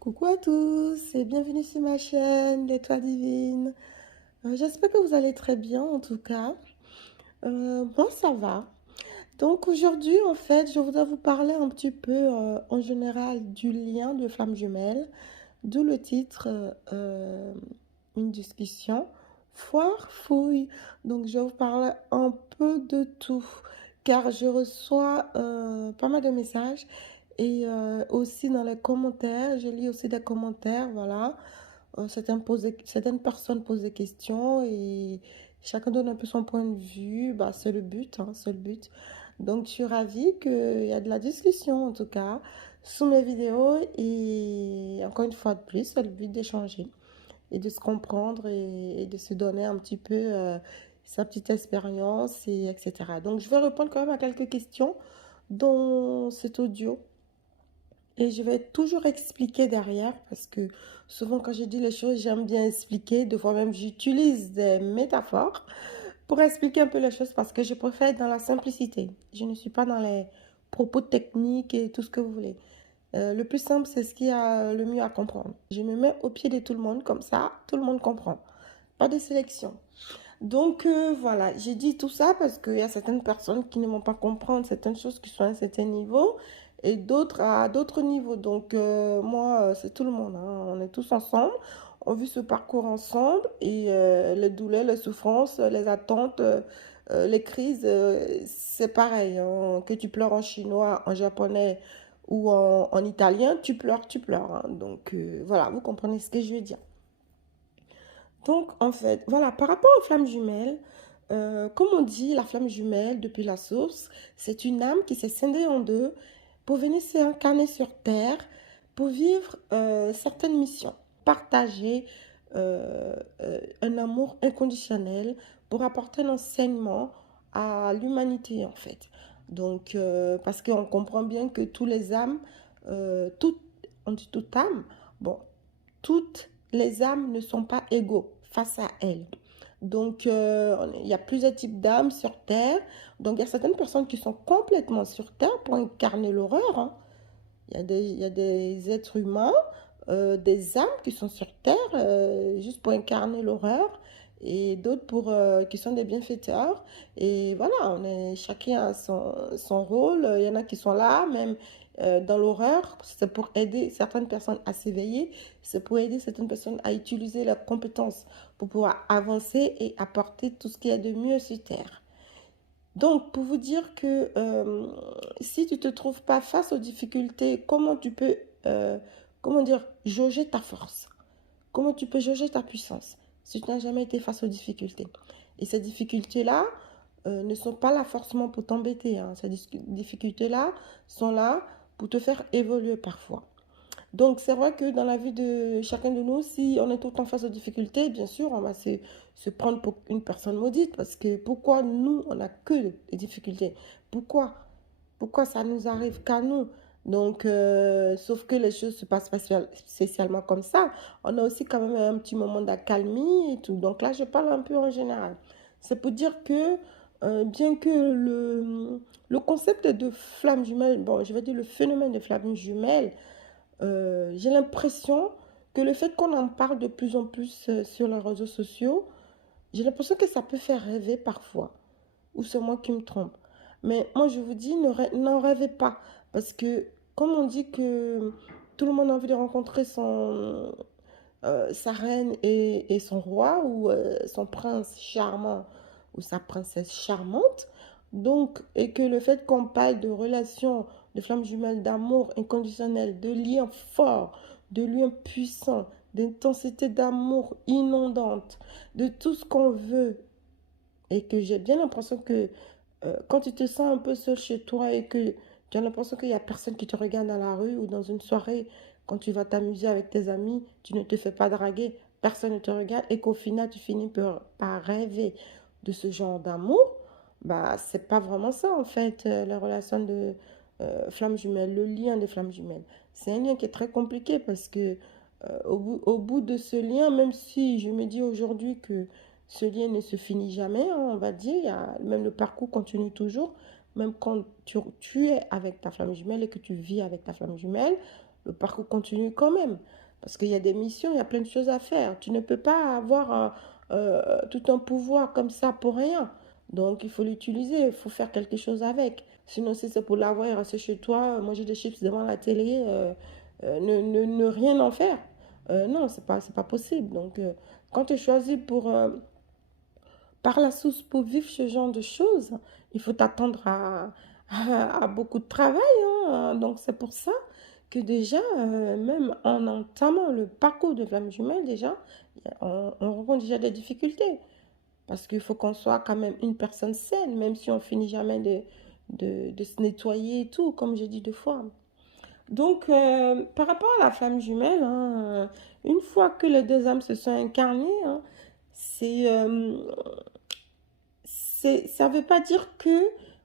Coucou à tous et bienvenue sur ma chaîne l'Étoile Divine. J'espère que vous allez très bien en tout cas. Moi ça va. Donc aujourd'hui en fait je voudrais vous parler un petit peu en général du lien de flammes jumelles, d'où le titre une discussion foire fouille. Donc je vais vous parler un peu de tout car je reçois pas mal de messages et aussi dans les commentaires, je lis aussi des commentaires, voilà. Certaines personnes posent des questions et chacun donne un peu son point de vue. Bah, c'est le but, hein, c'est le but. Donc, je suis ravie qu'il y a de la discussion, en tout cas, sous mes vidéos. Et encore une fois de plus, c'est le but d'échanger et de se comprendre et de se donner un petit peu sa petite expérience, et etc. Donc, je vais répondre quand même à quelques questions dans cet audio. Et je vais toujours expliquer derrière parce que souvent quand je dis les choses, j'aime bien expliquer. Des fois même, j'utilise des métaphores pour expliquer un peu les choses parce que je préfère être dans la simplicité. Je ne suis pas dans les propos techniques et tout ce que vous voulez. Le plus simple, c'est ce qui a le mieux à comprendre. Je me mets au pied de tout le monde, comme ça, tout le monde comprend. Pas de sélection. Donc voilà, j'ai dit tout ça parce qu'il y a certaines personnes qui ne vont pas comprendre certaines choses qui sont à un certain niveau et d'autres à d'autres niveaux. Donc moi, c'est tout le monde, hein. On est tous ensemble, on vit ce parcours ensemble et les douleurs, les souffrances, les attentes, les crises, c'est pareil, hein. Que tu pleures en chinois, en japonais ou en italien, tu pleures, hein. Donc voilà, vous comprenez ce que je veux dire. Donc, en fait, voilà, par rapport aux flammes jumelles, comme on dit, la flamme jumelle, depuis la source, c'est une âme qui s'est scindée en deux pour venir s'incarner sur Terre, pour vivre certaines missions, partager un amour inconditionnel, pour apporter un enseignement à l'humanité, en fait. Donc, parce qu'on comprend bien que tous les âmes, toutes, on dit toute âme, bon, toutes les âmes ne sont pas égaux face à elles. Donc, il y a plusieurs types d'âmes sur Terre. Donc, il y a certaines personnes qui sont complètement sur Terre pour incarner l'horreur, hein. Il y a des êtres humains, des âmes qui sont sur Terre juste pour incarner l'horreur et d'autres qui sont des bienfaiteurs. Et voilà, chacun a son rôle. Il y en a qui sont là, même dans l'horreur. C'est pour aider certaines personnes à s'éveiller. C'est pour aider certaines personnes à utiliser leurs compétences pour pouvoir avancer et apporter tout ce qu'il y a de mieux sur Terre. Donc, pour vous dire que si tu ne te trouves pas face aux difficultés, comment tu peux, comment dire, jauger ta force? Comment tu peux jauger ta puissance si tu n'as jamais été face aux difficultés? Et ces difficultés-là ne sont pas là forcément pour t'embêter, hein. Ces difficultés-là sont là pour te faire évoluer parfois. Donc, c'est vrai que dans la vie de chacun de nous, si on est tout le temps face aux difficultés, bien sûr, on va se prendre pour une personne maudite. Parce que pourquoi nous, on n'a que des difficultés? Pourquoi? Pourquoi ça nous arrive qu'à nous? Donc, sauf que les choses se passent pas spécialement comme ça. On a aussi quand même un petit moment d'accalmie et tout. Donc là, je parle un peu en général. C'est pour dire que, bien que le concept de flamme jumelle, bon, je vais dire le phénomène de flamme jumelle, j'ai l'impression que le fait qu'on en parle de plus en plus sur les réseaux sociaux, j'ai l'impression que ça peut faire rêver parfois. Ou c'est moi qui me trompe. Mais moi, je vous dis, n'en rêvez pas. Parce que, comme on dit que tout le monde a envie de rencontrer sa reine et son roi, ou son prince charmant, ou sa princesse charmante, donc, et que le fait qu'on parle de relations, de flammes jumelles, d'amour inconditionnel, de liens forts, de liens puissants, d'intensité d'amour inondante, de tout ce qu'on veut, et que j'ai bien l'impression que quand tu te sens un peu seul chez toi et que tu as l'impression qu'il n'y a personne qui te regarde dans la rue ou dans une soirée, quand tu vas t'amuser avec tes amis, tu ne te fais pas draguer, personne ne te regarde et qu'au final tu finis par rêver de ce genre d'amour, bah c'est pas vraiment ça en fait, la relation de flamme jumelle, le lien des flammes jumelles. C'est un lien qui est très compliqué parce que au bout de ce lien, même si je me dis aujourd'hui que ce lien ne se finit jamais, hein, on va dire, même le parcours continue toujours, même quand tu es avec ta flamme jumelle et que tu vis avec ta flamme jumelle, le parcours continue quand même. Parce qu'il y a des missions, il y a plein de choses à faire. Tu ne peux pas avoir tout un pouvoir comme ça pour rien. Donc, il faut l'utiliser, il faut faire quelque chose avec. Sinon, si c'est pour l'avoir et rester chez toi, manger des chips devant la télé, ne rien en faire. Non, c'est pas possible. Donc, quand tu choisis par la source pour vivre ce genre de choses, il faut t'attendre à beaucoup de travail, hein. Donc, c'est pour ça que déjà, même en entamant le parcours de flamme jumelle, déjà, on rencontre déjà des difficultés. Parce qu'il faut qu'on soit quand même une personne saine, même si on finit jamais de se nettoyer et tout, comme j'ai dit deux fois. Donc, par rapport à la flamme jumelle, hein, une fois que les deux âmes se sont incarnées, hein, c'est, ça ne veut pas dire que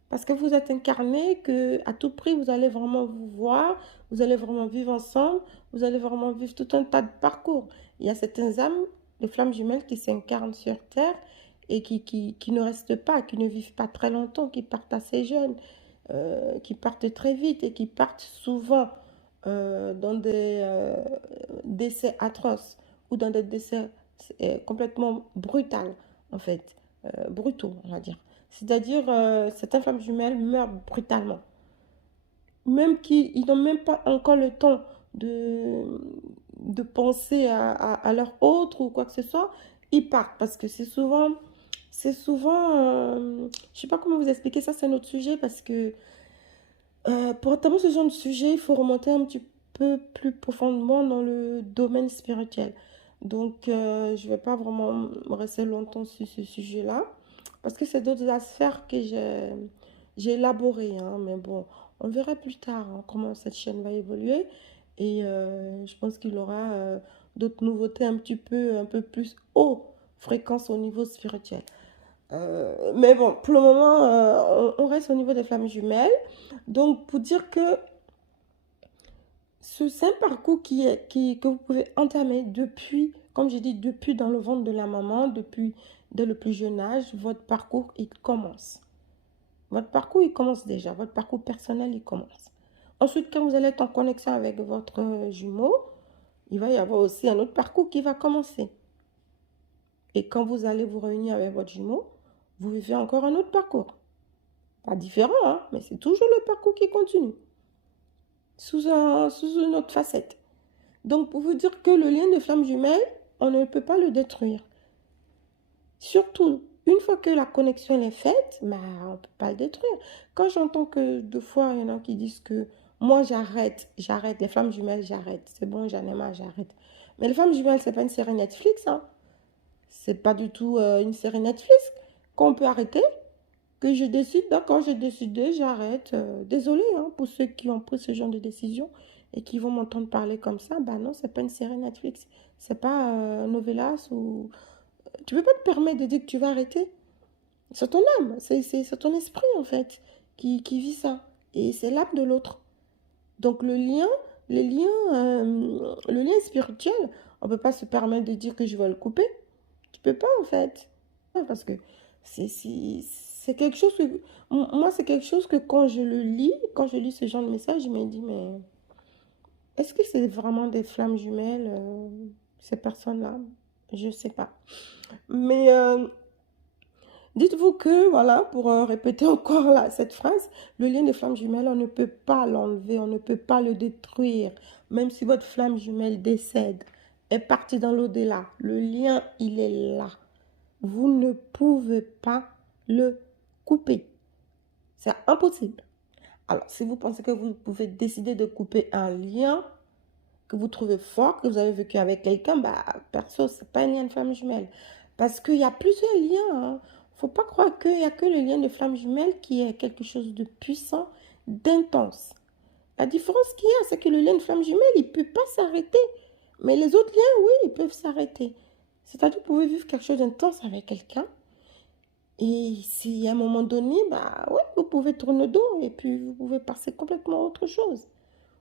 parce que vous êtes incarné, que à tout prix vous allez vraiment vous voir, vous allez vraiment vivre ensemble, vous allez vraiment vivre tout un tas de parcours. Il y a certaines âmes de flammes jumelles qui s'incarnent sur Terre et qui ne restent pas, qui ne vivent pas très longtemps, qui partent assez jeunes, qui partent très vite et qui partent souvent dans des décès atroces ou dans des décès complètement brutaux, en fait, brutaux, on va dire. C'est-à-dire, certaines femmes jumelles meurent brutalement. Même qu'ils n'ont même pas encore le temps de, de penser à leur autre ou quoi que ce soit, ils partent parce que je sais pas comment vous expliquer ça, c'est un autre sujet parce que pour entamer ce genre de sujet, il faut remonter un petit peu plus profondément dans le domaine spirituel. Donc, je ne vais pas vraiment rester longtemps sur ce sujet-là, parce que c'est d'autres affaires que j'ai élaborées, hein. Mais bon, on verra plus tard, hein, comment cette chaîne va évoluer. Et je pense qu'il y aura d'autres nouveautés un peu plus haut fréquence au niveau spirituel. Mais bon, pour le moment, on reste au niveau des flammes jumelles. Donc, pour dire que c'est un parcours que vous pouvez entamer depuis, comme j'ai dit, depuis dans le ventre de la maman, depuis dès le plus jeune âge, votre parcours, il commence. Votre parcours, il commence déjà. Votre parcours personnel, il commence. Ensuite, quand vous allez être en connexion avec votre jumeau, il va y avoir aussi un autre parcours qui va commencer. Et quand vous allez vous réunir avec votre jumeau, vous vivez encore un autre parcours. Pas différent, hein, mais c'est toujours le parcours qui continue. Sous une autre facette. Donc, pour vous dire que le lien de flamme jumelle, on ne peut pas le détruire. Surtout, une fois que la connexion est faite, bah, on ne peut pas le détruire. Quand j'entends que deux fois, il y en a qui disent que moi, j'arrête, les flammes jumelles, j'arrête. C'est bon, j'en ai marre, j'arrête. Mais les flammes jumelles, c'est pas une série Netflix, hein. C'est pas du tout une série Netflix qu'on peut arrêter. Que je décide, d'accord, j'ai décidé, j'arrête. Désolée, hein, pour ceux qui ont pris ce genre de décision et qui vont m'entendre parler comme ça. Bah non, c'est pas une série Netflix. C'est pas Novelas ou... Tu peux pas te permettre de dire que tu vas arrêter. C'est ton âme, c'est ton esprit en fait qui vit ça. Et c'est l'âme de l'autre. Donc le lien spirituel, on peut pas se permettre de dire que je vais le couper. Tu peux pas en fait. Parce que c'est quelque chose que... Moi, c'est quelque chose que quand je le lis, quand je lis ce genre de message, je me dis, mais est-ce que c'est vraiment des flammes jumelles, ces personnes-là? Je sais pas. Mais dites-vous que, voilà, pour répéter encore là, cette phrase, le lien des flammes jumelles, on ne peut pas l'enlever, on ne peut pas le détruire. Même si votre flamme jumelle décède, est partie dans l'au-delà, le lien, il est là. Vous ne pouvez pas le couper. C'est impossible. Alors, si vous pensez que vous pouvez décider de couper un lien que vous trouvez fort, que vous avez vécu avec quelqu'un, bah, perso, c'est pas un lien de flamme jumelle. Parce qu'il y a plusieurs liens, hein. Faut pas croire qu'il n'y a que le lien de flamme jumelle qui est quelque chose de puissant, d'intense. La différence qu'il y a, c'est que le lien de flamme jumelle, il ne peut pas s'arrêter. Mais les autres liens, oui, ils peuvent s'arrêter. C'est-à-dire que vous pouvez vivre quelque chose d'intense avec quelqu'un. Et si à un moment donné, bah ouais, vous pouvez tourner le dos et puis vous pouvez passer complètement à autre chose.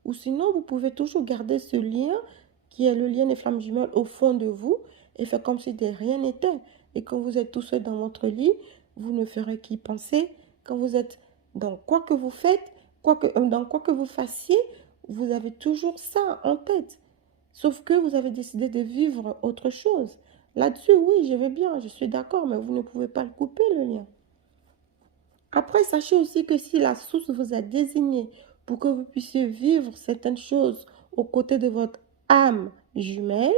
Ou sinon, vous pouvez toujours garder ce lien qui est le lien des flammes jumelles au fond de vous et faire comme si de rien n'était. Et quand vous êtes tout seul dans votre lit, vous ne ferez qu'y penser. Quand vous êtes dans quoi que vous faites, dans quoi que vous fassiez, vous avez toujours ça en tête. Sauf que vous avez décidé de vivre autre chose. Là-dessus, oui, je vais bien, je suis d'accord, mais vous ne pouvez pas le couper, le lien. Après, sachez aussi que si la source vous a désigné pour que vous puissiez vivre certaines choses aux côtés de votre âme jumelle,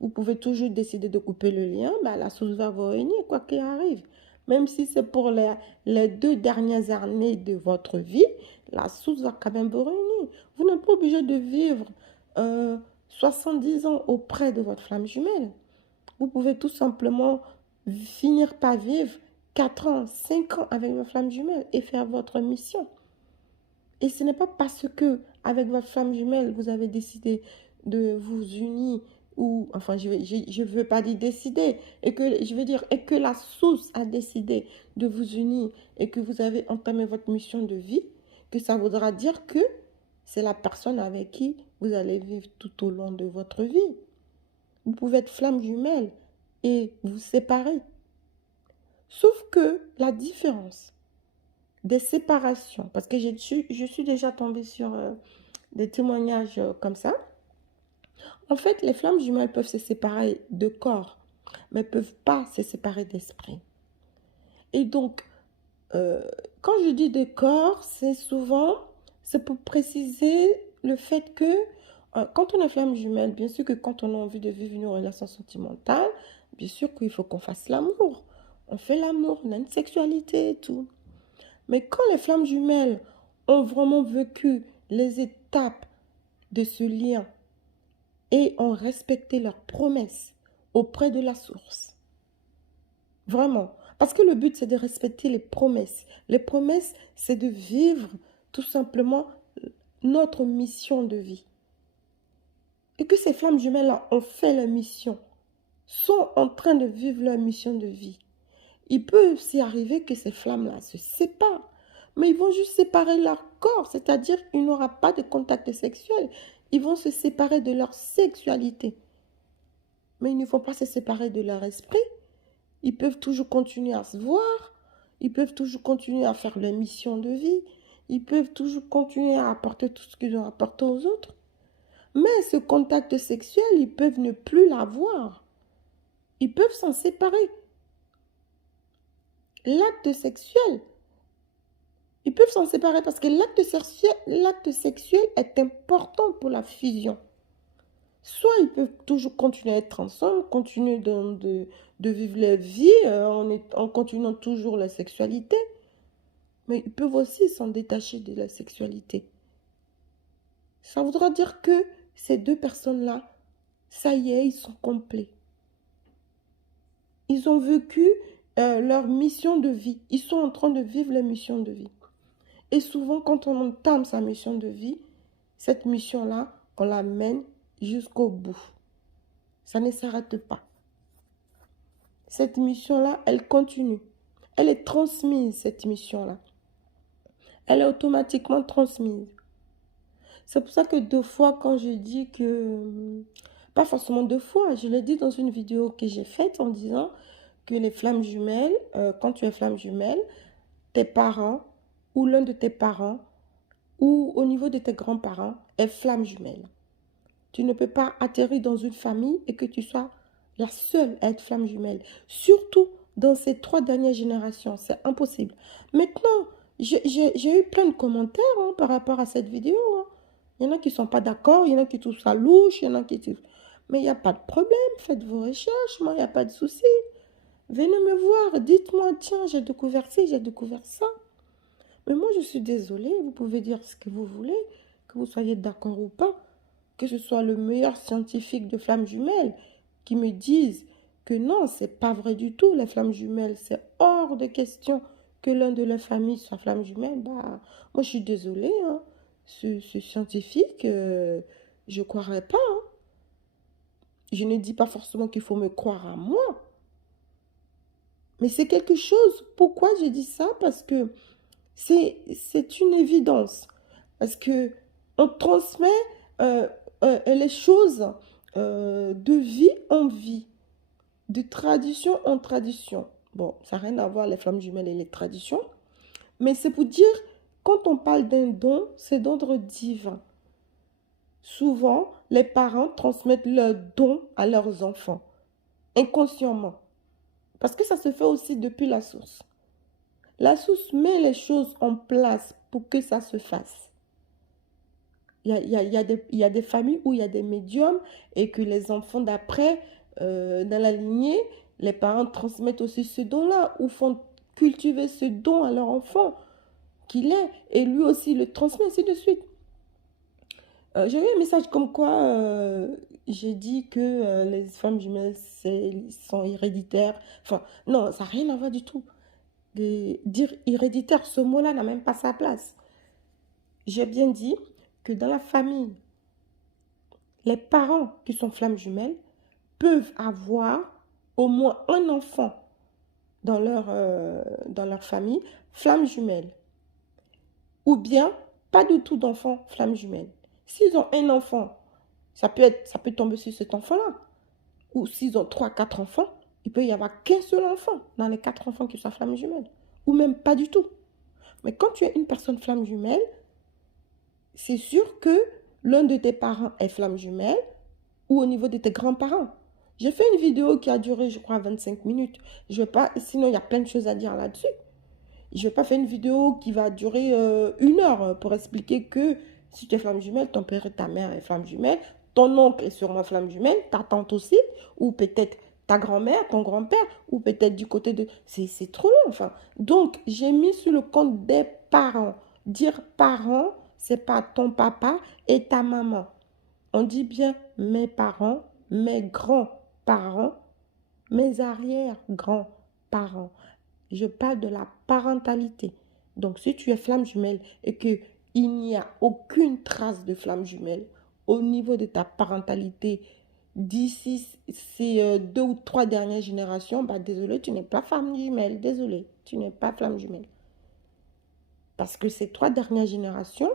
vous pouvez toujours décider de couper le lien, bah, la source va vous réunir, quoi qu'il arrive. Même si c'est pour les 2 dernières années de votre vie, la source va quand même vous réunir. Vous n'êtes pas obligé de vivre 70 ans auprès de votre flamme jumelle. Vous pouvez tout simplement finir par vivre 4 ans, 5 ans avec votre flamme jumelle et faire votre mission. Et ce n'est pas parce que avec votre flamme jumelle, vous avez décidé de vous unir ou, enfin, je ne veux pas dire décider, et que, je veux dire, et que la source a décidé de vous unir et que vous avez entamé votre mission de vie, que ça voudra dire que c'est la personne avec qui vous allez vivre tout au long de votre vie. Vous pouvez être flamme jumelle et vous séparer. Sauf que la différence des séparations, parce que je suis déjà tombée sur des témoignages comme ça. En fait, les flammes jumelles peuvent se séparer de corps, mais ne peuvent pas se séparer d'esprit. Et donc, quand je dis de corps, c'est pour préciser le fait que quand on est flamme jumelle, bien sûr que quand on a envie de vivre une relation sentimentale, bien sûr qu'il faut qu'on fasse l'amour. On fait l'amour, on a une sexualité et tout. Mais quand les flammes jumelles ont vraiment vécu les étapes de ce lien et ont respecté leurs promesses auprès de la source, vraiment, parce que le but, c'est de respecter les promesses. Les promesses, c'est de vivre tout simplement notre mission de vie. Et que ces flammes jumelles-là ont fait leur mission, sont en train de vivre leur mission de vie. Il peut aussi arriver que ces flammes-là se séparent. Mais ils vont juste séparer leur corps, c'est-à-dire qu'il n'y aura pas de contact sexuel. Ils vont se séparer de leur sexualité. Mais ils ne vont pas se séparer de leur esprit. Ils peuvent toujours continuer à se voir. Ils peuvent toujours continuer à faire leur mission de vie. Ils peuvent toujours continuer à apporter tout ce qu'ils ont apporté aux autres. Mais ce contact sexuel, ils peuvent ne plus l'avoir. Ils peuvent s'en séparer. L'acte sexuel, ils peuvent s'en séparer parce que l'acte sexuel est important pour la fusion. Soit ils peuvent toujours continuer à être ensemble, continuer de vivre leur vie en continuant toujours la sexualité, mais ils peuvent aussi s'en détacher de la sexualité. Ça voudra dire que ces 2 personnes-là, ça y est, ils sont complets. Ils ont vécu leur mission de vie. Ils sont en train de vivre leur mission de vie. Et souvent, quand on entame sa mission de vie, cette mission-là, on la mène jusqu'au bout. Ça ne s'arrête pas. Cette mission-là, elle continue. Elle est transmise, cette mission-là. Elle est automatiquement transmise. C'est pour ça que 2 fois, quand je dis que... Pas forcément 2 fois, je l'ai dit dans une vidéo que j'ai faite en disant que les flammes jumelles, quand tu es flamme jumelle, tes parents ou l'un de tes parents ou au niveau de tes grands-parents est flamme jumelle. Tu ne peux pas atterrir dans une famille et que tu sois la seule à être flamme jumelle. Surtout dans ces 3 dernières générations, c'est impossible. Maintenant, j'ai eu plein de commentaires par rapport à cette vidéo. Il y en a qui ne sont pas d'accord, il y en a qui trouvent ça louche, il y en a qui trouvent... Mais il n'y a pas de problème, faites vos recherches, moi, il n'y a pas de souci. Venez me voir, dites-moi, tiens, j'ai découvert ci, j'ai découvert ça. Mais moi, je suis désolée, vous pouvez dire ce que vous voulez, que vous soyez d'accord ou pas, que ce soit le meilleur scientifique de flammes jumelles qui me dise que non, c'est pas vrai du tout, les flammes jumelles, c'est hors de question que l'un de leurs familles soit flamme jumelle. Bah, moi, je suis désolée, hein. Ce scientifique, je ne croirais pas. Hein. Je ne dis pas forcément qu'il faut me croire à moi. Mais c'est quelque chose. Pourquoi je dis ça? Parce que c'est une évidence. Parce que on transmet les choses de vie en vie, de tradition en tradition. Bon, ça n'a rien à voir les flammes jumelles et les traditions. Mais c'est pour dire, quand on parle d'un don, c'est d'ordre divin. Souvent, les parents transmettent leurs dons à leurs enfants, inconsciemment. Parce que ça se fait aussi depuis la source. La source met les choses en place pour que ça se fasse. Il y a des familles où il y a des médiums et que les enfants d'après, dans la lignée, les parents transmettent aussi ce don-là ou font cultiver ce don à leur enfant qu'il est et lui aussi le transmet, ainsi de suite. J'ai eu un message comme quoi j'ai dit que les femmes jumelles sont héréditaires. Enfin, non, ça n'a rien à voir du tout. Dire héréditaire, ce mot-là n'a même pas sa place. J'ai bien dit que dans la famille, les parents qui sont flammes jumelles peuvent avoir au moins un enfant dans leur famille flamme jumelle. Ou bien pas du tout d'enfant flamme jumelle. S'ils ont un enfant, ça peut tomber sur cet enfant-là. Ou s'ils ont 3, 4 enfants, il peut y avoir qu'un seul enfant dans les 4 enfants qui soient flammes jumelles. Ou même pas du tout. Mais quand tu es une personne flamme jumelle, c'est sûr que l'un de tes parents est flamme jumelle ou au niveau de tes grands-parents. J'ai fait une vidéo qui a duré, je crois, 25 minutes. Je vais pas, sinon, il y a plein de choses à dire là-dessus. Je ne vais pas faire une vidéo qui va durer 1 heure pour expliquer que si tu es flamme jumelle, ton père et ta mère est flamme jumelle, ton oncle est sûrement flamme jumelle, ta tante aussi, ou peut-être ta grand-mère, ton grand-père, ou peut-être du côté de... C'est trop long, enfin. Donc, j'ai mis sur le compte des parents. Dire parents, c'est pas ton papa et ta maman. On dit bien mes parents, mes grands-parents, mes arrière-grands-parents. Je parle de la parentalité. Donc, si tu es flamme jumelle et qu'il n'y a aucune trace de flamme jumelle au niveau de ta parentalité d'ici ces 2 ou 3 dernières générations, bah désolé, tu n'es pas flamme jumelle. Désolé, tu n'es pas flamme jumelle. Parce que ces 3 dernières générations,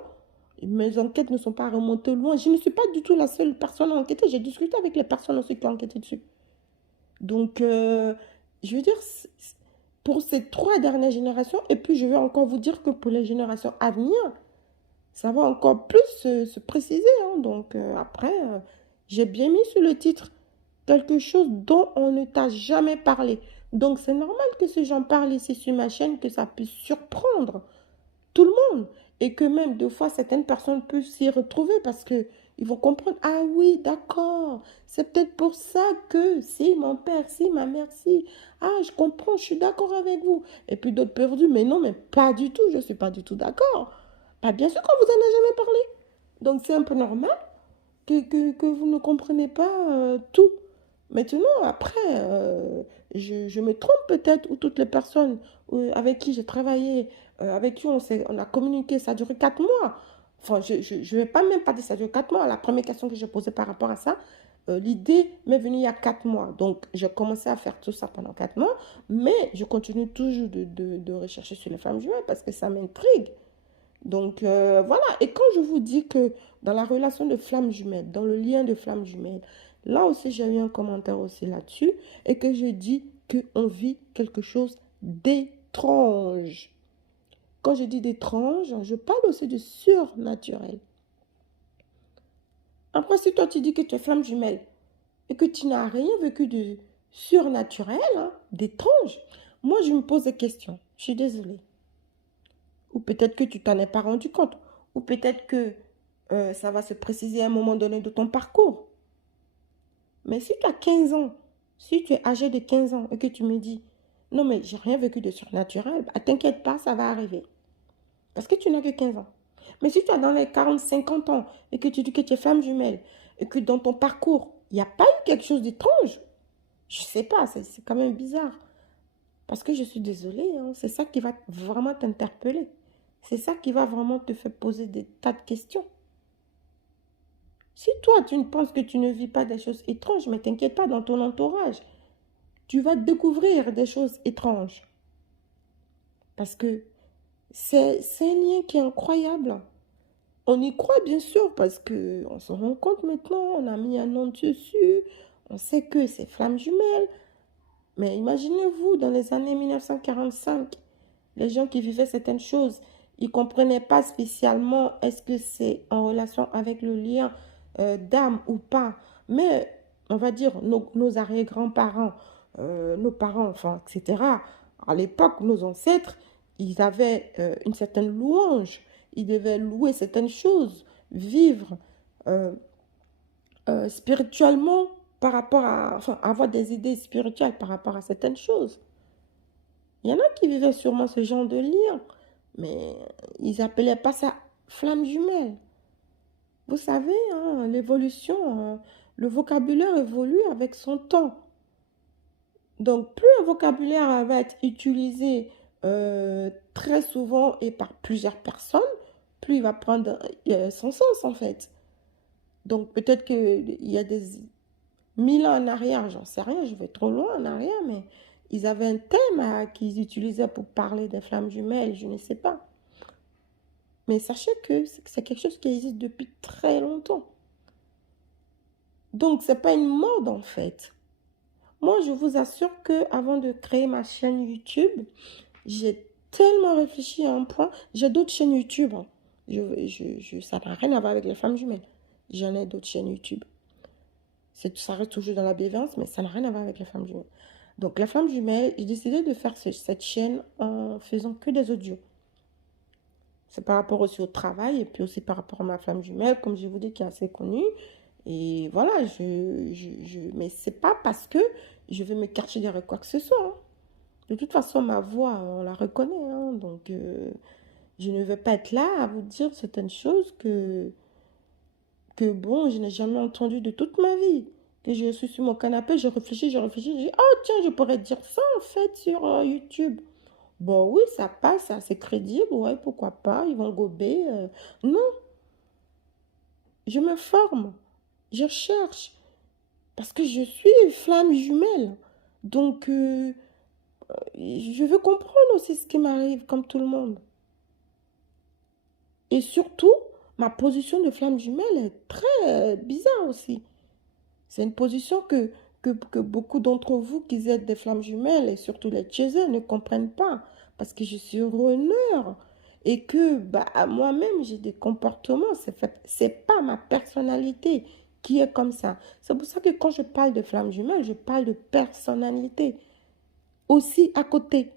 mes enquêtes ne sont pas remontées loin. Je ne suis pas du tout la seule personne à enquêter. J'ai discuté avec les personnes aussi qui ont enquêté dessus. Donc, je veux dire, pour ces 3 dernières générations, et puis je vais encore vous dire que pour les générations à venir, ça va encore plus se préciser. Hein. Donc, après, j'ai bien mis sur le titre quelque chose dont on ne t'a jamais parlé. Donc, c'est normal que ces gens parlent ici sur ma chaîne, que ça puisse surprendre tout le monde. Et que même, deux fois, certaines personnes peuvent s'y retrouver parce que ils vont comprendre, ah oui, d'accord, c'est peut-être pour ça que si mon père, si ma mère, si, ah, je comprends, je suis d'accord avec vous. Et puis d'autres peuvent dire, mais non, mais pas du tout, je ne suis pas du tout d'accord. Bah, bien sûr qu'on vous en a jamais parlé. Donc c'est un peu normal que vous ne comprenez pas tout. Maintenant, après, je me trompe peut-être, ou toutes les personnes avec qui j'ai travaillé, avec qui on a communiqué, ça a duré 4 mois. Enfin, je ne vais pas même pas dire ça dure 4 mois. La première question que j'ai posée par rapport à ça, l'idée m'est venue il y a 4 mois. Donc, j'ai commencé à faire tout ça pendant 4 mois, mais je continue toujours de rechercher sur les femmes jumelles parce que ça m'intrigue. Donc, voilà. Et quand je vous dis que dans la relation de flamme jumelle, dans le lien de flamme jumelle, là aussi, j'ai eu un commentaire aussi là-dessus et que je dis qu'on vit quelque chose d'étrange. Quand je dis d'étrange, je parle aussi de surnaturel. Après, si toi, tu dis que tu es flamme jumelle et que tu n'as rien vécu de surnaturel, hein, d'étrange, moi, je me pose des questions. Je suis désolée. Ou peut-être que tu t'en es pas rendu compte. Ou peut-être que ça va se préciser à un moment donné de ton parcours. Mais si tu as 15 ans, si tu es âgé de 15 ans et que tu me dis, non mais j'ai rien vécu de surnaturel, bah, t'inquiète pas, ça va arriver. Parce que tu n'as que 15 ans. Mais si tu es dans les 40, 50 ans et que tu dis que tu es femme jumelle et que dans ton parcours, il n'y a pas eu quelque chose d'étrange, je ne sais pas, c'est quand même bizarre. Parce que je suis désolée, hein, c'est ça qui va vraiment t'interpeller. C'est ça qui va vraiment te faire poser des tas de questions. Si toi, tu ne penses que tu ne vis pas des choses étranges, mais t'inquiète pas, dans ton entourage, tu vas découvrir des choses étranges. Parce que c'est un lien qui est incroyable. On y croit bien sûr parce qu'on se rend compte maintenant, on a mis un nom dessus, on sait que c'est flamme jumelle. Mais imaginez-vous, dans les années 1945, les gens qui vivaient certaines choses, ils ne comprenaient pas spécialement est-ce que c'est en relation avec le lien d'âme ou pas, mais on va dire nos arrière-grands-parents, nos parents, enfin, etc., à l'époque, nos ancêtres, ils avaient une certaine louange, ils devaient louer certaines choses, vivre euh, spirituellement par rapport à, enfin, avoir des idées spirituelles par rapport à certaines choses. Il y en a qui vivaient sûrement ce genre de lien, mais ils appelaient pas ça flamme jumelle. Vous savez, hein, l'évolution, le vocabulaire évolue avec son temps. Donc, plus un vocabulaire va être utilisé très souvent et par plusieurs personnes, plus il va prendre son sens en fait. Donc, peut-être qu'il y a des 1000 ans en arrière, j'en sais rien, je vais trop loin en arrière, mais ils avaient un thème qu'ils utilisaient pour parler des flammes jumelles, je ne sais pas. Mais sachez que c'est quelque chose qui existe depuis très longtemps. Donc, ce n'est pas une mode en fait. Moi, je vous assure que avant de créer ma chaîne YouTube, j'ai tellement réfléchi à un point. J'ai d'autres chaînes YouTube, hein. Ça n'a rien à voir avec les femmes jumelles. J'en ai d'autres chaînes YouTube. Ça reste toujours dans la bienveillance, mais ça n'a rien à voir avec les femmes jumelles. Donc, les femmes jumelles, j'ai décidé de faire cette chaîne en faisant que des audios. C'est par rapport aussi au travail et puis aussi par rapport à ma flamme jumelle, comme je vous dis, qui est assez connue. Et voilà, mais c'est pas parce que je vais me cacher derrière quoi que ce soit, hein. De toute façon, ma voix, on la reconnaît, hein. Donc, je ne vais pas être là à vous dire certaines choses que bon, je n'ai jamais entendues de toute ma vie. Que je suis sur mon canapé, je réfléchis, je dis, oh tiens, je pourrais dire ça en fait sur YouTube. Bon, oui, ça passe, c'est assez crédible, ouais, pourquoi pas, ils vont gober. Non, je me forme, je cherche, parce que je suis une flamme jumelle. Donc, je veux comprendre aussi ce qui m'arrive, comme tout le monde. Et surtout, ma position de flamme jumelle est très bizarre aussi. C'est une position que beaucoup d'entre vous qui êtes des flammes jumelles, et surtout les chasers, ne comprennent pas. Parce que je suis runner. Et que bah, moi-même, j'ai des comportements. C'est pas ma personnalité qui est comme ça. C'est pour ça que quand je parle de flamme jumelle, je parle de personnalité. Aussi à côté.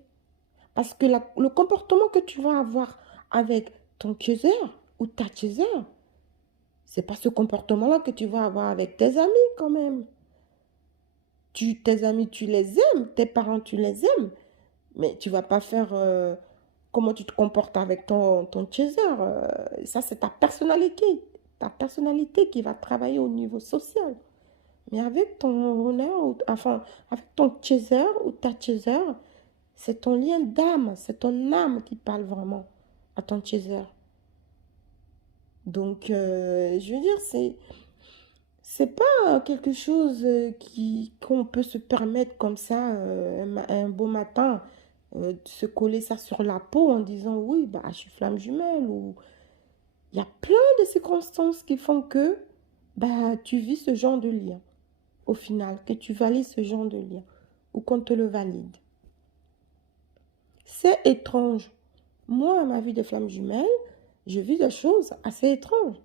Parce que le comportement que tu vas avoir avec ton chaser ou ta chaser, c'est pas ce comportement-là que tu vas avoir avec tes amis quand même. Tes amis, tu les aimes, tes parents, tu les aimes, mais tu vas pas faire comment tu te comportes avec ton chaser. Ça, c'est ta personnalité qui va travailler au niveau social. Mais avec ton honneur, enfin, avec ton chaser ou ta chaser, c'est ton lien d'âme, c'est ton âme qui parle vraiment à ton chaser. Donc, je veux dire, c'est pas quelque chose qu'on peut se permettre comme ça un beau matin de se coller ça sur la peau en disant oui, bah, je suis flamme jumelle. Ou il y a plein de circonstances qui font que bah, tu vis ce genre de lien au final, que tu valides ce genre de lien ou qu'on te le valide. C'est étrange. Moi, à ma vie de flamme jumelle, je vis des choses assez étranges.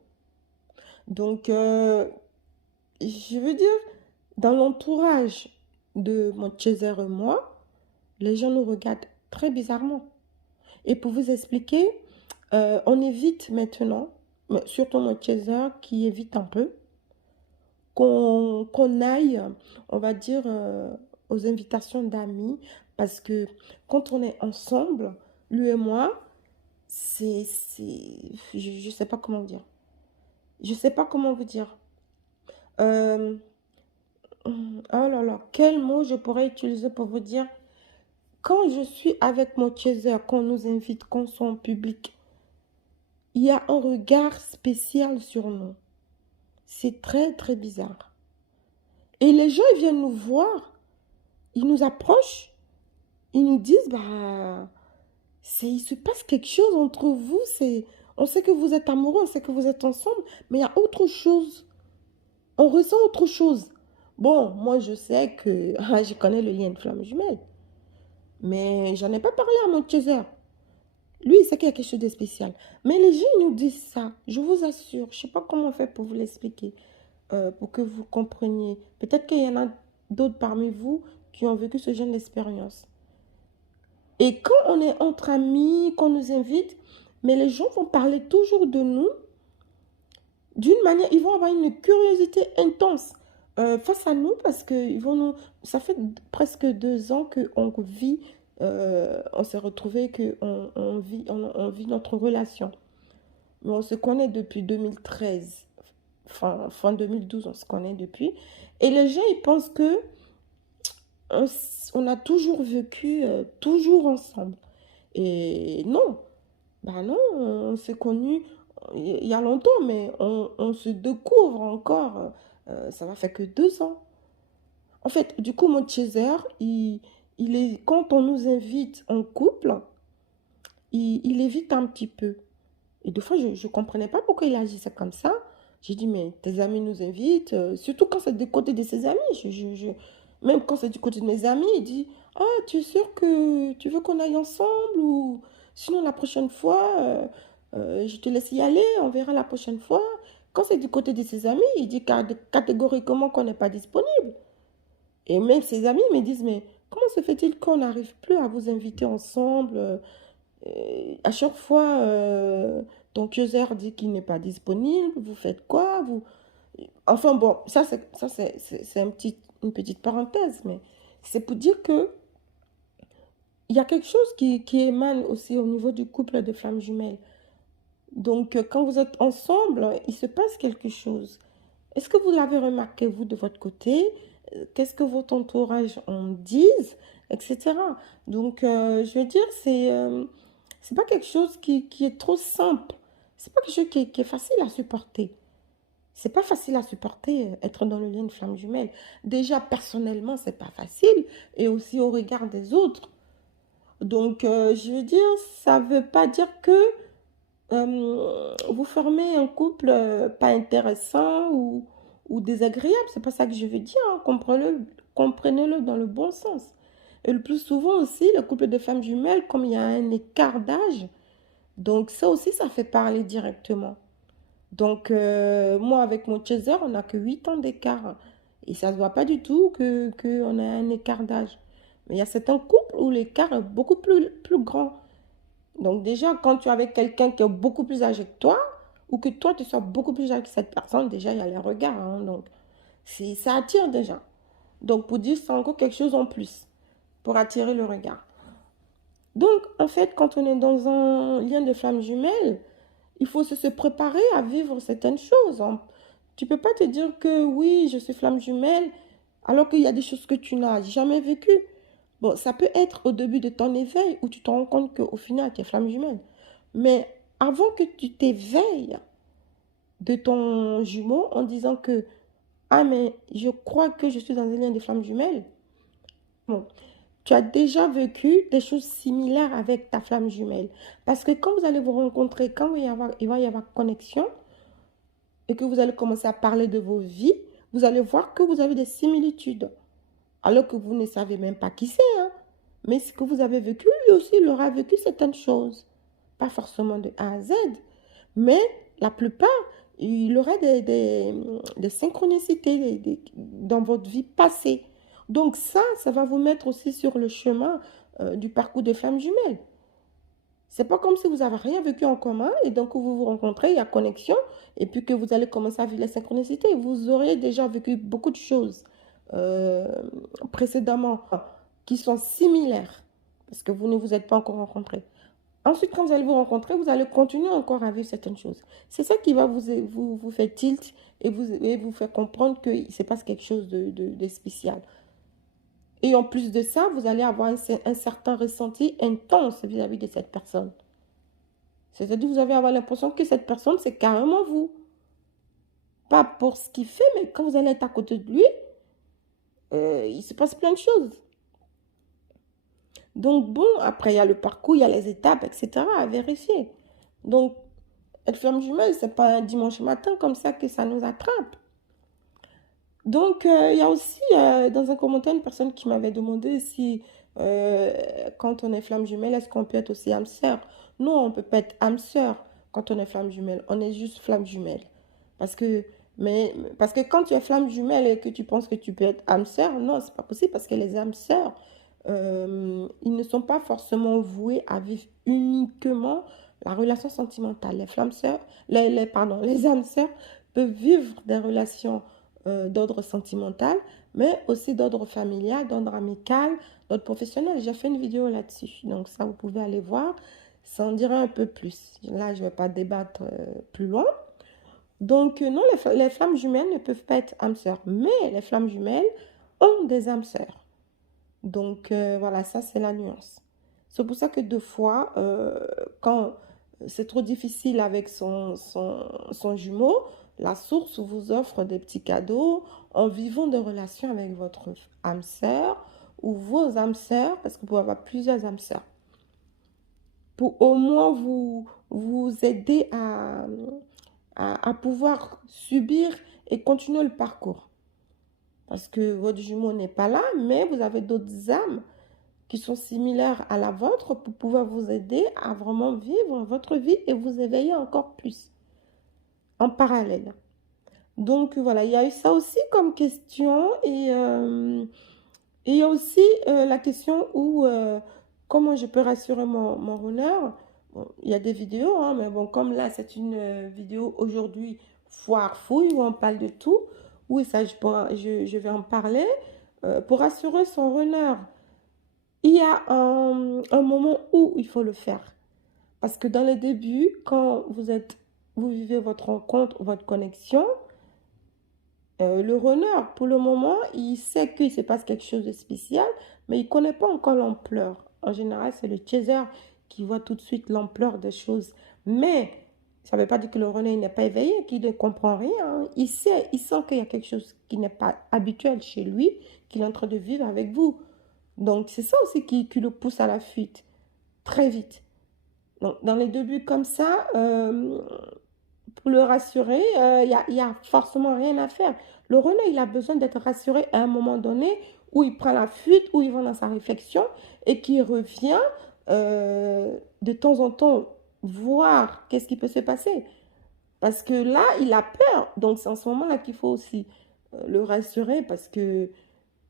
Donc, je veux dire, dans l'entourage de mon chaser et moi, les gens nous regardent très bizarrement. Et pour vous expliquer, on évite maintenant, surtout mon chaser qui évite un peu, qu'on aille, on va dire, aux invitations d'amis. Parce que quand on est ensemble, lui et moi, je ne sais pas comment dire. Je ne sais pas comment vous dire. Euh, oh là là, quel mot je pourrais utiliser pour vous dire. Quand je suis avec mon chaser, qu'on nous invite, qu'on soit en public, il y a un regard spécial sur nous. C'est très, très bizarre. Et les gens, ils viennent nous voir, ils nous approchent, ils nous disent, bah, il se passe quelque chose entre vous, on sait que vous êtes amoureux, on sait que vous êtes ensemble, mais il y a autre chose. On ressent autre chose. Bon, moi, je sais que je connais le lien de flamme jumelle, mais j'en ai pas parlé à mon chaser. lui, il sait qu'il y a quelque chose de spécial. Mais les gens ils nous disent ça, je vous assure. Je ne sais pas comment on fait pour vous l'expliquer, pour que vous compreniez. Peut-être qu'il y en a d'autres parmi vous qui ont vécu ce genre d'expérience. Et quand on est entre amis, qu'on nous invite, mais les gens vont parler toujours de nous d'une manière, ils vont avoir une curiosité intense face à nous parce que ils vont nous, ça fait presque 2 ans qu'on vit, on s'est retrouvé on vit notre relation. Mais on se connaît depuis 2013, fin 2012, on se connaît depuis. Et les gens, ils pensent que on a toujours vécu, toujours ensemble. Et non, bah non, on s'est connus il y a longtemps, mais on se découvre encore. Ça va faire que 2 ans. En fait, du coup, mon chaser, quand on nous invite en couple, il évite un petit peu. Et des fois, je ne comprenais pas pourquoi il agissait comme ça. J'ai dit, mais tes amis nous invitent, surtout quand c'est du côté de ses amis. Même quand c'est du côté de mes amis, il dit, ah, tu es sûr que tu veux qu'on aille ensemble ou sinon la prochaine fois, je te laisse y aller, on verra la prochaine fois. Quand c'est du côté de ses amis, il dit catégoriquement qu'on n'est pas disponible. Et même ses amis me disent, mais comment se fait-il qu'on n'arrive plus à vous inviter ensemble à chaque fois, ton user dit qu'il n'est pas disponible, vous faites quoi vous... Enfin bon, c'est une petite parenthèse, mais c'est pour dire que il y a quelque chose qui émane aussi au niveau du couple de flammes jumelles. Donc, quand vous êtes ensemble, il se passe quelque chose. Est-ce que vous l'avez remarqué, vous, de votre côté? Qu'est-ce que votre entourage en disent, etc. Donc, je veux dire, c'est pas quelque chose qui est trop simple. C'est pas quelque chose qui est facile à supporter. C'est pas facile à supporter, être dans le lien de flamme jumelle. Déjà, personnellement, c'est pas facile. Et aussi au regard des autres. Donc, je veux dire, ça veut pas dire que vous formez un couple pas intéressant ou désagréable. C'est pas ça que je veux dire, hein. Comprenez-le dans le bon sens. Et le plus souvent aussi, le couple de femmes jumelles, comme il y a un écart d'âge, donc ça aussi, ça fait parler directement. Donc moi, avec mon chaser, on n'a que 8 ans d'écart. Et ça ne se voit pas du tout qu'on a un écart d'âge. Mais il y a certains couples où l'écart est beaucoup plus grand. Donc déjà, quand tu es avec quelqu'un qui est beaucoup plus âgé que toi, ou que toi, tu sois beaucoup plus âgé que cette personne, déjà, il y a les regards, hein. Donc, ça attire déjà. Donc, pour dire, c'est encore quelque chose en plus, pour attirer le regard. Donc, en fait, quand on est dans un lien de flamme jumelle, il faut se préparer à vivre certaines choses, hein. Tu ne peux pas te dire que oui, je suis flamme jumelle, alors qu'il y a des choses que tu n'as jamais vécues. Bon, ça peut être au début de ton éveil où tu te rends compte qu'au final, tu es flamme jumelle. Mais avant que tu t'éveilles de ton jumeau en disant que, ah, mais je crois que je suis dans un lien de flamme jumelle, bon, tu as déjà vécu des choses similaires avec ta flamme jumelle. Parce que quand vous allez vous rencontrer, quand il va y avoir connexion et que vous allez commencer à parler de vos vies, vous allez voir que vous avez des similitudes. Alors que vous ne savez même pas qui c'est, hein. Mais ce que vous avez vécu, lui aussi, il aura vécu certaines choses. Pas forcément de A à Z, mais la plupart, il aura des synchronicités dans votre vie passée. Donc ça va vous mettre aussi sur le chemin du parcours de flammes jumelles. C'est pas comme si vous n'avez rien vécu en commun et donc vous vous rencontrez, il y a connexion, et puis que vous allez commencer à vivre les synchronicités. Vous aurez déjà vécu beaucoup de choses euh, précédemment qui sont similaires parce que vous ne vous êtes pas encore rencontrés. Ensuite, quand vous allez vous rencontrer, vous allez continuer encore à vivre certaines choses. C'est ça qui va vous faire tilt et vous faire comprendre qu'il se passe quelque chose de spécial. Et en plus de ça, vous allez avoir un certain ressenti intense vis-à-vis de cette personne. C'est-à-dire que vous allez avoir l'impression que cette personne, c'est carrément vous. Pas pour ce qu'il fait, mais quand vous allez être à côté de lui, il se passe plein de choses. Donc bon, après il y a le parcours, il y a les étapes, etc. à vérifier. Donc, être flamme jumelle, c'est pas un dimanche matin comme ça que ça nous attrape. Donc, il y a aussi dans un commentaire une personne qui m'avait demandé si quand on est flamme jumelle, est-ce qu'on peut être aussi âme sœur? Non, on ne peut pas être âme sœur quand on est flamme jumelle. On est juste flamme jumelle. Parce que, parce que quand tu es flamme jumelle et que tu penses que tu peux être âme sœur, non, c'est pas possible parce que les âmes sœurs, ils ne sont pas forcément voués à vivre uniquement la relation sentimentale. Les flammes sœurs, pardon, les âmes sœurs peuvent vivre des relations d'ordre sentimental, mais aussi d'ordre familial, d'ordre amical, d'ordre professionnel. J'ai fait une vidéo là-dessus, donc ça, vous pouvez aller voir. Ça en dira un peu plus. Là, je ne vais pas débattre plus loin. Donc, non, les flammes jumelles ne peuvent pas être âmes sœurs, mais les flammes jumelles ont des âmes sœurs. Donc, voilà, ça, c'est la nuance. C'est pour ça que deux fois, quand c'est trop difficile avec son jumeau, la source vous offre des petits cadeaux en vivant des relations avec votre âme sœur ou vos âmes sœurs, parce que vous pouvez avoir plusieurs âmes sœurs, pour au moins vous aider à pouvoir subir et continuer le parcours. Parce que votre jumeau n'est pas là, mais vous avez d'autres âmes qui sont similaires à la vôtre pour pouvoir vous aider à vraiment vivre votre vie et vous éveiller encore plus en parallèle. Donc voilà, il y a eu ça aussi comme question et il y a aussi la question où comment je peux rassurer mon runner. Bon, il y a des vidéos, hein, mais bon, comme là c'est une vidéo aujourd'hui foire fouille où on parle de tout, oui, ça je vais en parler. Pour rassurer son runner, il y a un moment où il faut le faire. Parce que dans le début, quand vous vivez votre rencontre, votre connexion, le runner, pour le moment, il sait qu'il se passe quelque chose de spécial, mais il ne connaît pas encore l'ampleur. En général, c'est le chaser qui voit tout de suite l'ampleur des choses. Mais ça ne veut pas dire que le runner n'est pas éveillé, qu'il ne comprend rien. Il sent qu'il y a quelque chose qui n'est pas habituel chez lui, qu'il est en train de vivre avec vous. Donc, c'est ça aussi qui le pousse à la fuite, très vite. Donc, dans les débuts comme ça, pour le rassurer, y a forcément rien à faire. Le renard, il a besoin d'être rassuré à un moment donné où il prend la fuite, où il va dans sa réflexion et qui revient de temps en temps voir qu'est-ce qui peut se passer. Parce que là, il a peur. Donc, c'est en ce moment-là qu'il faut aussi le rassurer parce que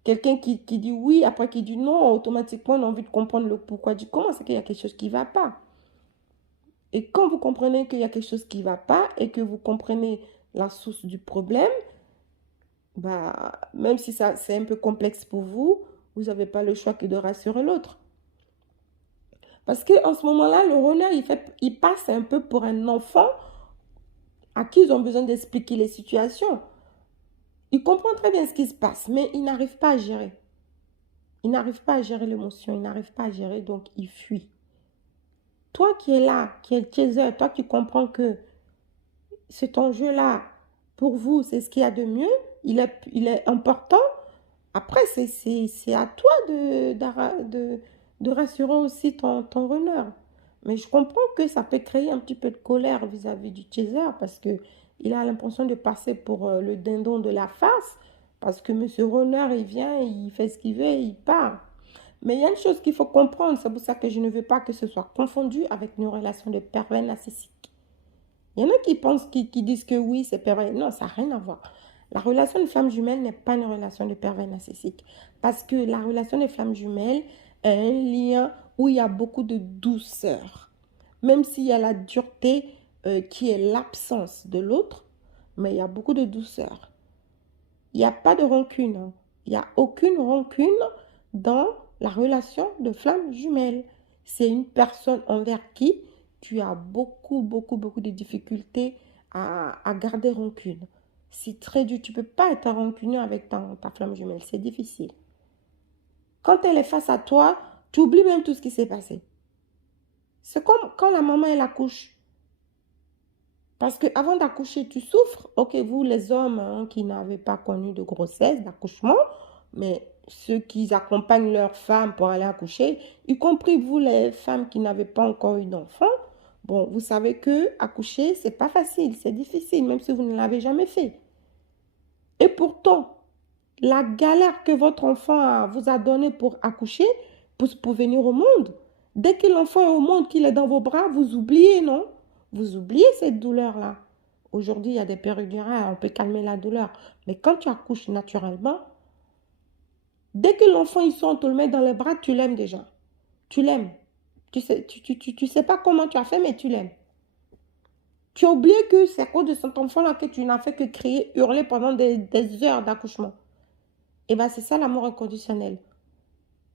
quelqu'un qui dit oui, après qui dit non, automatiquement, on a envie de comprendre le pourquoi du comment, c'est qu'il y a quelque chose qui ne va pas. Et quand vous comprenez qu'il y a quelque chose qui ne va pas et que vous comprenez la source du problème, bah, même si ça c'est un peu complexe pour vous, vous n'avez pas le choix que de rassurer l'autre. Parce qu'en ce moment-là, le runner, il passe un peu pour un enfant à qui ils ont besoin d'expliquer les situations. Il comprend très bien ce qui se passe, mais il n'arrive pas à gérer. Il n'arrive pas à gérer l'émotion, il n'arrive pas à gérer, donc il fuit. Toi qui es là, qui es le chaser, toi qui comprends que cet enjeu-là, pour vous, c'est ce qu'il y a de mieux, il est important. Après, c'est à toi de rassurer aussi ton runner. Mais je comprends que ça peut créer un petit peu de colère vis-à-vis du chaser parce qu'il a l'impression de passer pour le dindon de la farce parce que monsieur runner, il vient, il fait ce qu'il veut et il part. Mais il y a une chose qu'il faut comprendre, c'est pour ça que je ne veux pas que ce soit confondu avec une relation de pervers narcissique. Il y en a qui pensent, qui disent que oui, c'est pervers. Non, ça n'a rien à voir. La relation de flamme jumelle n'est pas une relation de pervers narcissique. Parce que la relation de flamme jumelle est un lien où il y a beaucoup de douceur. Même s'il y a la dureté qui est l'absence de l'autre, mais il y a beaucoup de douceur. Il n'y a pas de rancune, hein. Il n'y a aucune rancune dans la relation de flamme jumelle. C'est une personne envers qui tu as beaucoup de difficultés à garder rancune. C'est très dur. Tu ne peux pas être rancunier avec ta flamme jumelle. C'est difficile. Quand elle est face à toi, tu oublies même tout ce qui s'est passé. C'est comme quand la maman, elle accouche. Parce qu'avant d'accoucher, tu souffres. Ok, vous, les hommes hein, qui n'avaient pas connu de grossesse, d'accouchement, mais ceux qui accompagnent leurs femmes pour aller accoucher, y compris vous, les femmes qui n'avaient pas encore eu d'enfant, bon, vous savez que accoucher, c'est pas facile, c'est difficile, même si vous ne l'avez jamais fait. Et pourtant, la galère que votre enfant vous a donnée pour accoucher, pour venir au monde. Dès que l'enfant est au monde, qu'il est dans vos bras, vous oubliez, non? Vous oubliez cette douleur-là. Aujourd'hui, il y a des péridurales, on peut calmer la douleur. Mais quand tu accouches naturellement, dès que l'enfant il sort, on te le met dans les bras, tu l'aimes déjà. Tu l'aimes. Tu sais pas comment tu as fait, mais tu l'aimes. Tu as oublié que c'est à cause de cet enfant-là que tu n'as fait que crier, hurler pendant des heures d'accouchement. Et bien, c'est ça l'amour inconditionnel.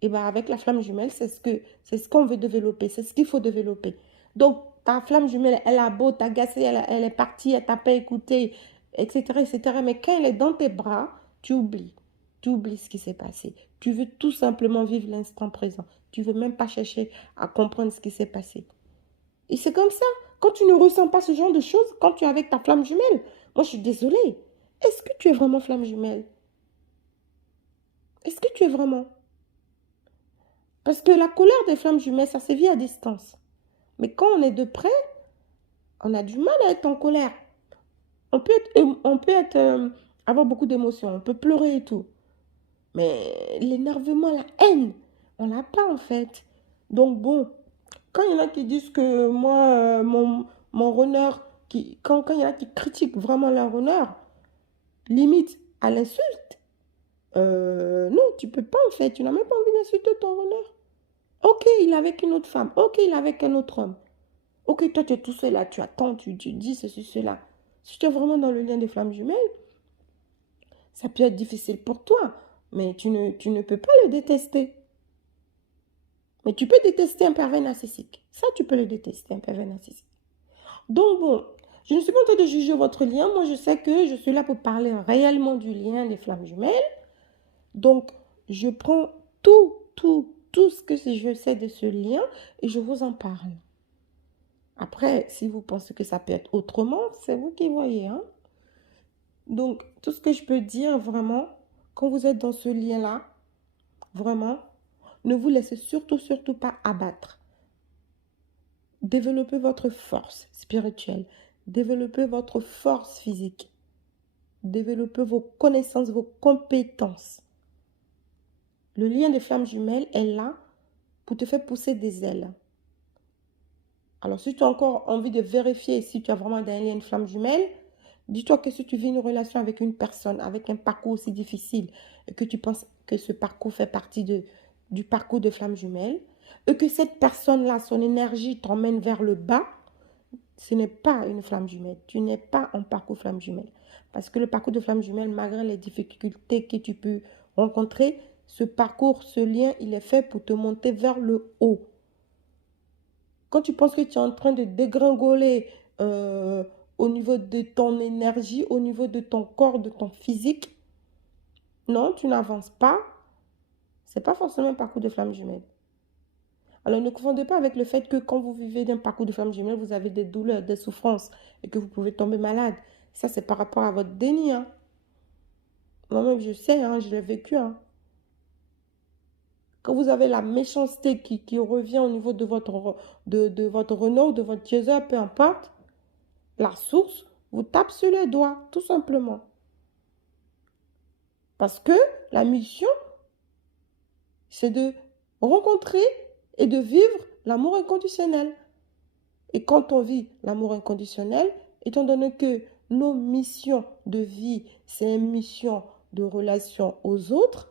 Et bien, avec la flamme jumelle, c'est ce qu'on veut développer, c'est ce qu'il faut développer. Donc, ta flamme jumelle, elle a beau t'agacer, elle est partie, elle t'a pas écouté, etc., etc. Mais quand elle est dans tes bras, tu oublies. Tu oublies ce qui s'est passé. Tu veux tout simplement vivre l'instant présent. Tu veux même pas chercher à comprendre ce qui s'est passé. Et c'est comme ça. Quand tu ne ressens pas ce genre de choses, quand tu es avec ta flamme jumelle, moi je suis désolée. Est-ce que tu es vraiment flamme jumelle? Est-ce que tu es vraiment? Parce que la colère des flammes jumelles, ça se vit à distance. Mais quand on est de près, on a du mal à être en colère. Avoir beaucoup d'émotions, on peut pleurer et tout. Mais l'énervement, la haine, on l'a pas en fait. Donc bon, quand il y en a qui disent que moi, mon runner, quand il y en a qui critiquent vraiment leur runner, limite à l'insulte, non, tu peux pas en fait, tu n'as même pas envie d'insulter ton runner. Ok, il est avec une autre femme, ok, il est avec un autre homme. Ok, toi tu es tout seul là, tu attends, tu dis ceci, cela. Si tu es vraiment dans le lien des flammes jumelles, ça peut être difficile pour toi, mais tu ne peux pas le détester. Mais tu peux détester un pervers narcissique. Ça, tu peux le détester, un pervers narcissique. Donc bon, je ne suis pas en train de juger votre lien. Moi, je sais que je suis là pour parler réellement du lien des flammes jumelles. Donc, je prends tout ce que je sais de ce lien et je vous en parle. Après, si vous pensez que ça peut être autrement, c'est vous qui voyez, hein. Donc, tout ce que je peux dire vraiment, quand vous êtes dans ce lien-là, vraiment, ne vous laissez surtout pas abattre. Développez votre force spirituelle. Développez votre force physique. Développez vos connaissances, vos compétences. Le lien des flammes jumelles est là pour te faire pousser des ailes. Alors, si tu as encore envie de vérifier si tu as vraiment un lien de flamme jumelle, dis-toi que si tu vis une relation avec une personne, avec un parcours aussi difficile, et que tu penses que ce parcours fait partie du parcours de flamme jumelle, et que cette personne-là, son énergie t'emmène vers le bas, ce n'est pas une flamme jumelle. Tu n'es pas en parcours flamme jumelle. Parce que le parcours de flamme jumelle, malgré les difficultés que tu peux rencontrer, ce parcours, ce lien, il est fait pour te monter vers le haut. Quand tu penses que tu es en train de dégringoler au niveau de ton énergie, au niveau de ton corps, de ton physique, non, tu n'avances pas. Ce n'est pas forcément un parcours de flamme jumelle. Alors ne confondez pas avec le fait que quand vous vivez d'un parcours de flamme jumelle, vous avez des douleurs, des souffrances et que vous pouvez tomber malade. Ça, c'est par rapport à votre déni, hein. Moi-même, je sais, hein, je l'ai vécu, hein. Quand vous avez la méchanceté qui revient au niveau de votre Renault, de votre Diesel, peu importe, la source vous tape sur les doigts, tout simplement. Parce que la mission, c'est de rencontrer et de vivre l'amour inconditionnel. Et quand on vit l'amour inconditionnel, étant donné que nos missions de vie, c'est une mission de relation aux autres,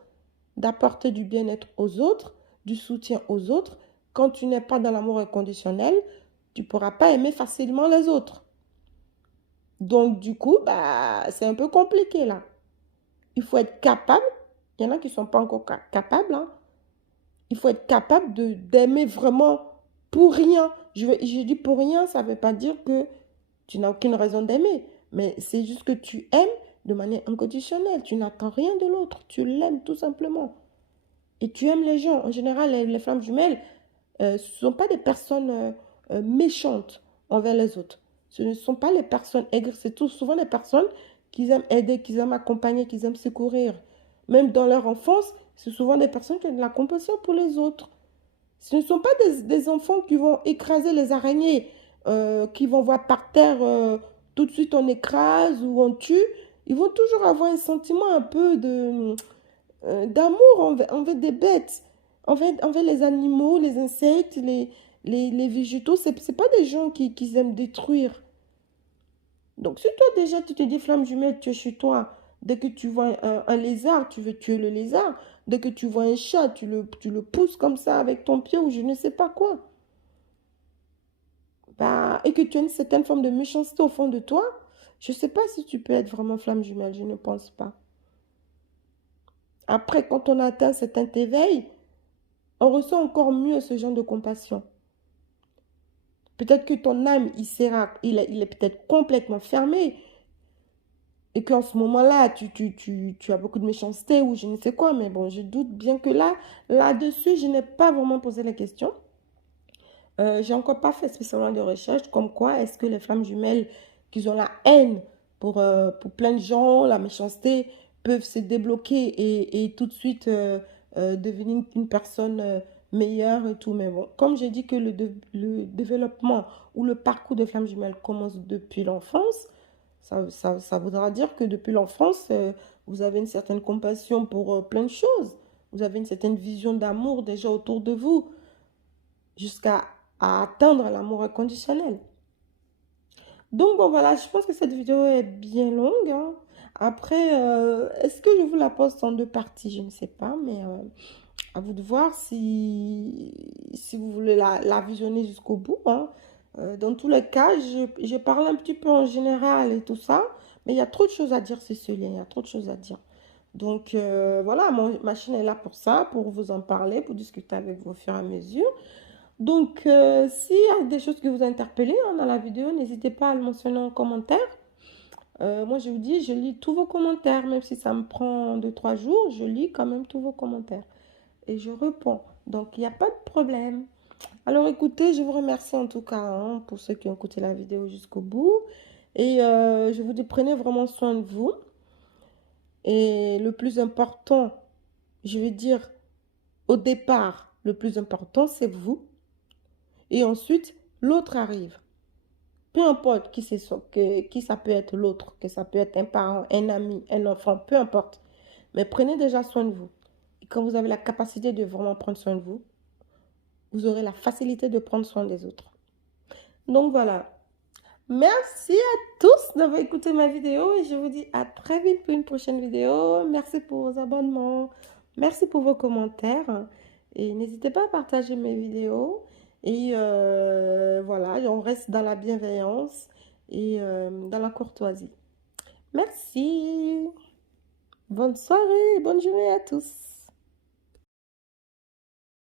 d'apporter du bien-être aux autres, du soutien aux autres, quand tu n'es pas dans l'amour inconditionnel, tu ne pourras pas aimer facilement les autres. Donc, du coup, c'est un peu compliqué là. Il faut être capable, il y en a qui ne sont pas encore capables, hein. Il faut être capable d'aimer vraiment pour rien. Je dis pour rien, ça ne veut pas dire que tu n'as aucune raison d'aimer. Mais c'est juste que tu aimes de manière inconditionnelle. Tu n'attends rien de l'autre. Tu l'aimes tout simplement. Et tu aimes les gens. En général, les flammes jumelles, ce ne sont pas des personnes méchantes envers les autres. Ce ne sont pas les personnes aigres. C'est souvent des personnes qui aiment aider, qui aiment accompagner, qui aiment secourir. Même dans leur enfance, c'est souvent des personnes qui ont de la compassion pour les autres. Ce ne sont pas des enfants qui vont écraser les araignées, qui vont voir par terre, tout de suite on écrase ou on tue. Ils vont toujours avoir un sentiment un peu d'amour envers des bêtes, envers les animaux, les insectes, les végétaux, c'est pas des gens qui aiment détruire. Donc, si toi déjà tu te dis flamme jumelle, tu es chez toi, dès que tu vois un lézard, tu veux tuer le lézard. Dès que tu vois un chat, tu le pousses comme ça avec ton pied ou je ne sais pas quoi. Bah, et que tu as une certaine forme de méchanceté au fond de toi, je ne sais pas si tu peux être vraiment flamme jumelle, je ne pense pas. Après, quand on atteint cet éveil, on ressent encore mieux ce genre de compassion. Peut-être que ton âme, il est peut-être complètement fermé et qu'en ce moment-là, tu as beaucoup de méchanceté ou je ne sais quoi, mais bon, je doute bien que là-dessus, je n'ai pas vraiment posé la question. J'ai encore pas fait spécialement de recherche comme quoi est-ce que les flammes jumelles qui ont la haine pour plein de gens, la méchanceté, peuvent se débloquer et tout de suite devenir une personne meilleure et tout. Mais bon, comme j'ai dit que le développement ou le parcours des flammes jumelles commence depuis l'enfance, ça voudra dire que depuis l'enfance, vous avez une certaine compassion pour plein de choses. Vous avez une certaine vision d'amour déjà autour de vous jusqu'à atteindre l'amour inconditionnel. Donc bon voilà, je pense que cette vidéo est bien longue, hein. Après, est-ce que je vous la poste en deux parties? Je ne sais pas, mais à vous de voir si vous voulez la visionner jusqu'au bout, hein. Dans tous les cas, je parle un petit peu en général et tout ça, mais il y a trop de choses à dire sur ce lien, il y a trop de choses à dire. Donc voilà, ma chaîne est là pour ça, pour vous en parler, pour discuter avec vous au fur et à mesure. Donc, s'il y a des choses qui vous interpellent dans la vidéo, n'hésitez pas à le mentionner en commentaire. Moi, je vous dis, je lis tous vos commentaires, même si ça me prend 2 3 jours, je lis quand même tous vos commentaires. Et je réponds. Donc, il n'y a pas de problème. Alors, écoutez, je vous remercie en tout cas hein, pour ceux qui ont écouté la vidéo jusqu'au bout. Et je vous dis, prenez vraiment soin de vous. Et le plus important, je veux dire, au départ, le plus important, c'est vous. Et ensuite, l'autre arrive. Peu importe qui ça peut être l'autre, que ça peut être un parent, un ami, un enfant, peu importe. Mais prenez déjà soin de vous. Et quand vous avez la capacité de vraiment prendre soin de vous, vous aurez la facilité de prendre soin des autres. Donc voilà. Merci à tous d'avoir écouté ma vidéo et je vous dis à très vite pour une prochaine vidéo. Merci pour vos abonnements. Merci pour vos commentaires. Et n'hésitez pas à partager mes vidéos. Et voilà, on reste dans la bienveillance et dans la courtoisie. Merci. Bonne soirée, bonne journée à tous.